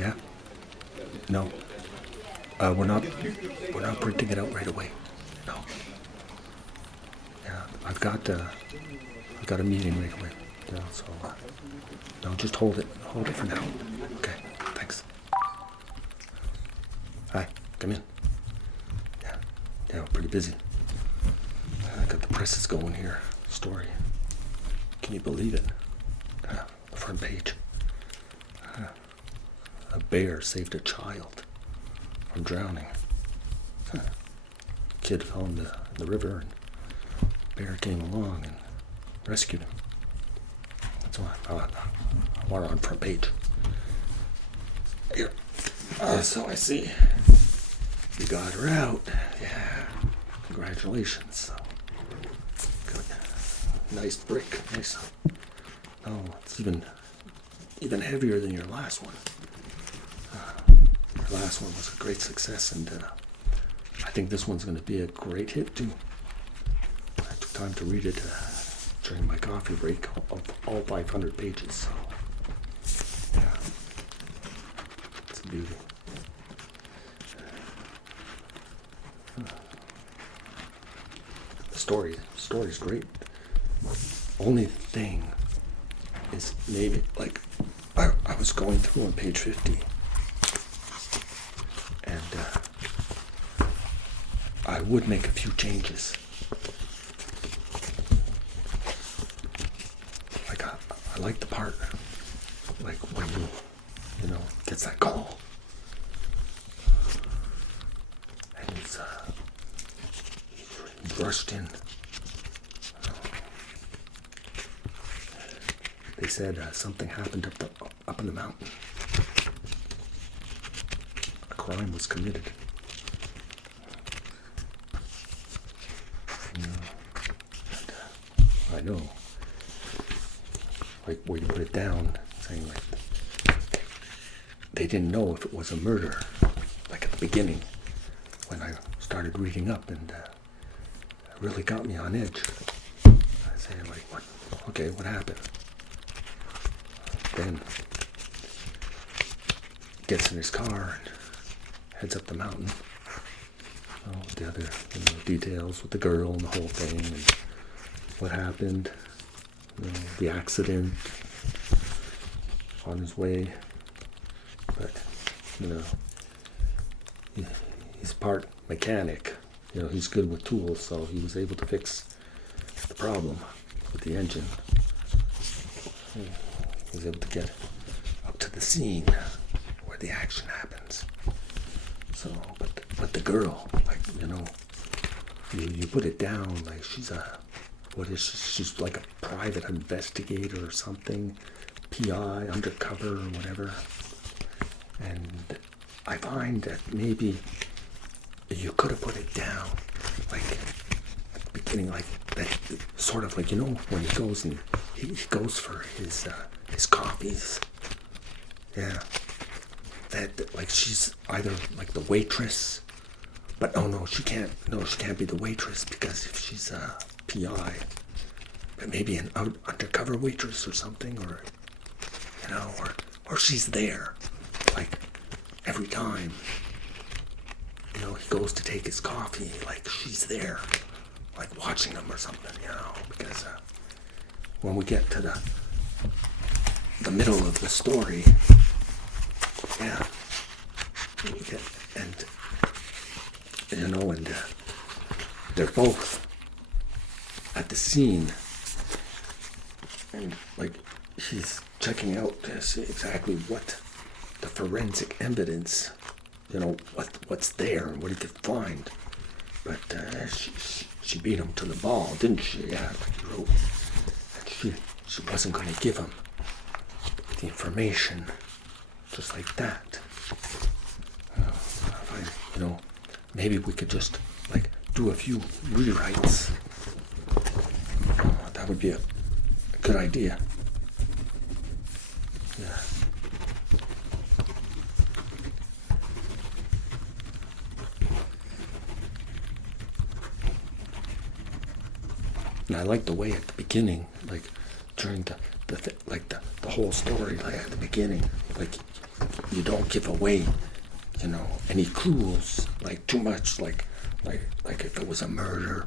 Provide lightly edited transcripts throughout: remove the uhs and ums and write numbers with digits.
Yeah? No. We're not printing it out right away. No. Yeah, I've got a meeting right away. Yeah, so no, just hold it for now. Okay, thanks. Hi, come in. Yeah, we're pretty busy. I got the presses going here. Story. Can you believe it? The front page. A bear saved a child from drowning. Kid fell in the river, and bear came along and rescued him. That's why I want it on front page. Here. So I see you got her out. Yeah. Congratulations. Good. Nice brick. Nice. Oh, it's even heavier than your last one. Your last one was a great success, and I think this one's going to be a great hit too. I took time to read it during my coffee break of all 500 pages. So, yeah, it's a beauty. The story's great. Only thing is maybe like I was going through on page 50, and I would make a few changes. Like I like the part like when you know gets that call, and he's rushed in. They said something happened up in the mountain. A crime was committed. I know. Like where you put it down, saying like they didn't know if it was a murder. Like at the beginning, when I started reading up, and it really got me on edge. I say like, what? Okay, what happened? Then gets in his car and heads up the mountain. With the other details with the girl and the whole thing and what happened, the accident on his way. But he's part mechanic. He's good with tools, so he was able to fix the problem with the engine. He was able to get up to the scene where the action happens. So, but the girl, like, you put it down, like she's she's like a private investigator or something, PI, undercover or whatever. And I find that maybe you could have put it down, like at the beginning, like that, sort of like, when he goes and he goes for his coffees. Yeah. That like she's either like the waitress, but she can't be the waitress, because if she's a PI, but maybe an undercover waitress or something, or or she's there like every time he goes to take his coffee, like she's there like watching him or something, because when we get to the middle of the story, yeah, and they're both at the scene, and like he's checking out to see exactly what the forensic evidence, what's there and what he could find. But she beat him to the ball, didn't she? Yeah, like he wrote. And she wasn't going to give him the information just like that. Maybe we could just like do a few rewrites. That would be a good idea. Yeah. And I like the way at the beginning, like during the whole story, like at the beginning, like you don't give away, any clues, like too much, like if it was a murder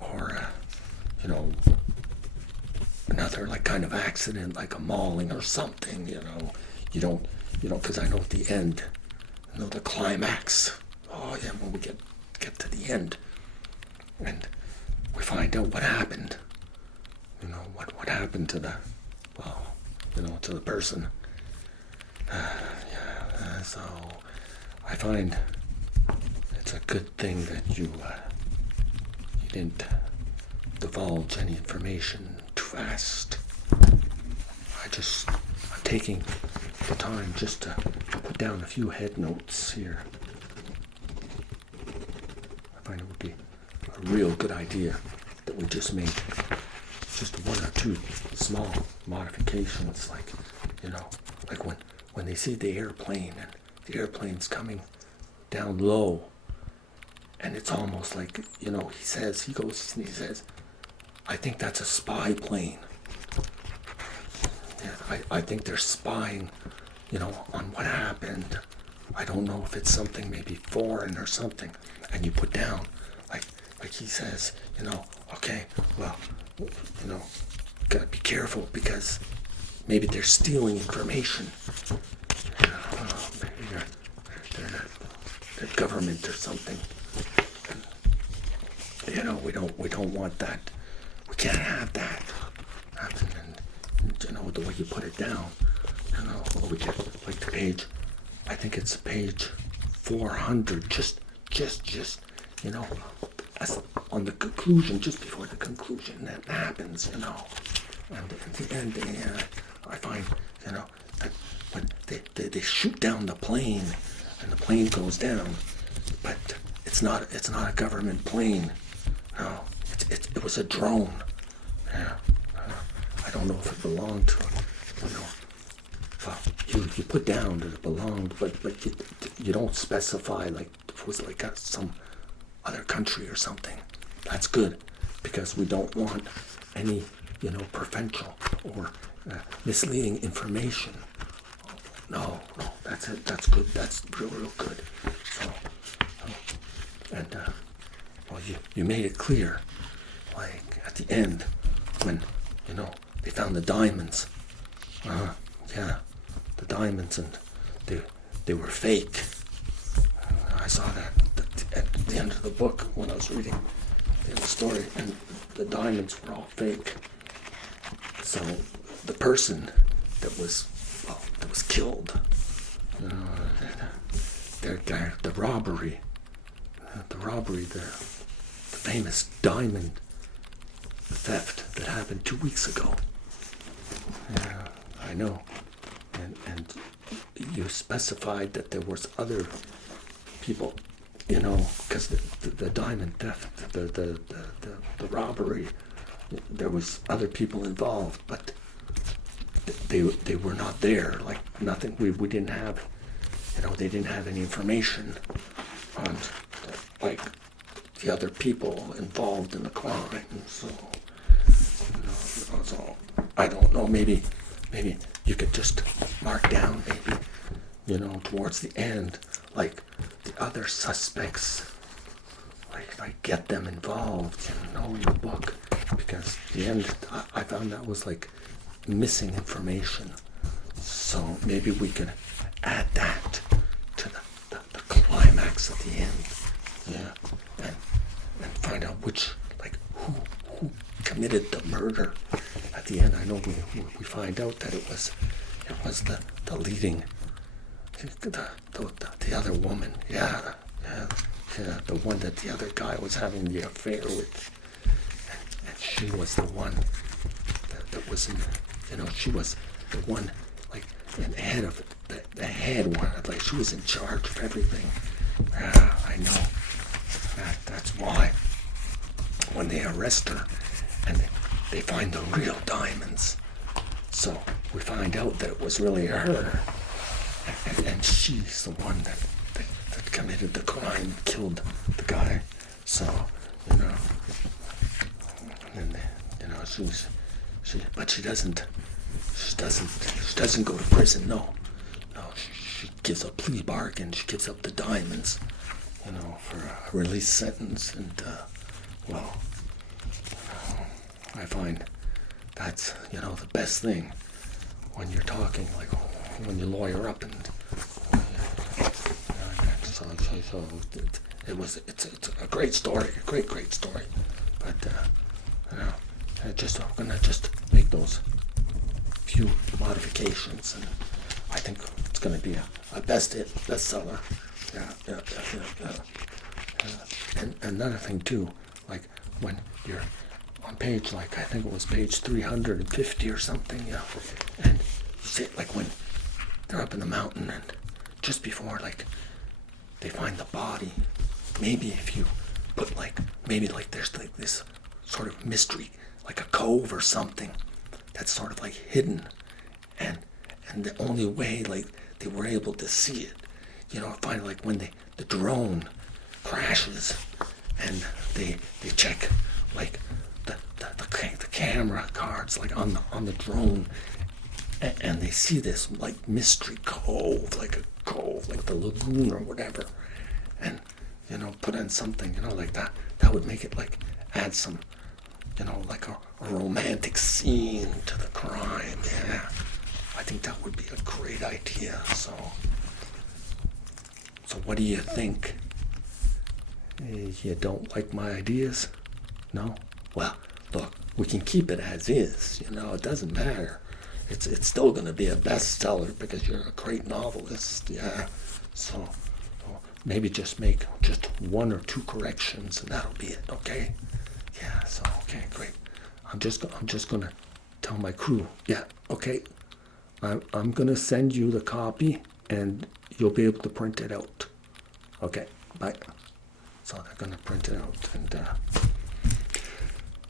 or, another like kind of accident, like a mauling or something, you don't, because I know at the end, the climax. Oh yeah, when we get to the end, and we find out what happened. What happened to to the person. So I find it's a good thing that you didn't divulge any information too fast. I'm taking the time just to put down a few head notes here. I find it would be a real good idea that we just made just one or two small modifications, like when they see the airplane and the airplane's coming down low, and it's almost like he says, I think that's a spy plane. Yeah, I think they're spying on what happened. I don't know if it's something maybe foreign or something. And you put down like he says, okay, well, gotta be careful because maybe they're stealing information. Maybe they're government or something. And, we don't want that. We can't have that happen. And the way you put it down, we get like the page. I think it's page 400. Just as on the conclusion, just before the conclusion that happens, and at the end, I find, that when they shoot down the plane, and the plane goes down, but it's not a government plane. No, it was a drone. Yeah, I don't know if it belonged to, well, you put down that it belonged, but you don't specify like if it was like some other country or something. That's good, because we don't want any, provincial or misleading information. No, that's it. That's good. That's real good. So, and well, you made it clear, like at the end when they found the diamonds. Yeah, the diamonds, and they were fake. I saw that at the end of the book when I was reading the story, and the diamonds were all fake. So the person that was killed, the robbery, the famous diamond theft that happened 2 weeks ago. Yeah, I know, and you specified that there was other people, because the diamond theft, the robbery, there was other people involved, but they were not there. Like nothing. We didn't have, they didn't have any information on like the other people involved in the crime. So, so I don't know. Maybe you could just mark down, maybe, towards the end, like the other suspects, like get them involved, in the book, because the end, I found that was like missing information. So maybe we could add that to the climax at the end, yeah, and find out which, like, who committed the murder at the end. I know we find out that it was the leading, the other woman, yeah, the one that the other guy was having the affair with, and she was the one that was in, she was the one, like, in the head of the head one, like she was in charge of everything. Yeah, I know. That's why when they arrest her and they find the real diamonds, so we find out that it was really her, and she's the one that committed the crime, killed the guy. So, and but she doesn't go to prison. No, she gives a plea bargain. She gives up the diamonds, for a release sentence. And well, I find that's the best thing when you're talking, like when you lawyer up. And so it's a great story, a great story. But I'm gonna just make those few modifications, and I think it's gonna be a bestseller. Yeah. And another thing too, like when you're on page, like I think it was page 350 or something, and you see, like when they're up in the mountain and just before like they find the body, maybe if you put maybe there's like this sort of mystery, like a cove or something that's sort of like hidden, and the only way like they were able to see it, finally, like when the drone crashes and they check like the camera cards like on the drone, and they see this like mystery cove, like a cove, like the lagoon or whatever, and put in something like that would make it like add some like a romantic scene to the crime. Yeah, I think that would be a great idea. So what do you think? You don't like my ideas? No? Well, look, we can keep it as is. It doesn't matter. It's still going to be a bestseller because you're a great novelist. Yeah. So maybe just make just one or two corrections and that'll be it. Okay. Yeah. So okay, great. I'm just gonna tell my crew. Yeah. Okay. I'm gonna send you the copy and you'll be able to print it out. Okay. Bye. So they're gonna print it out, and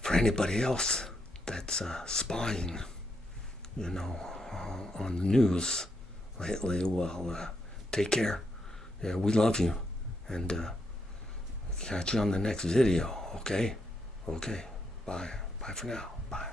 for anybody else that's spying, on the news lately, well, take care. Yeah, we love you, and catch you on the next video. Okay. Bye for now. Bye.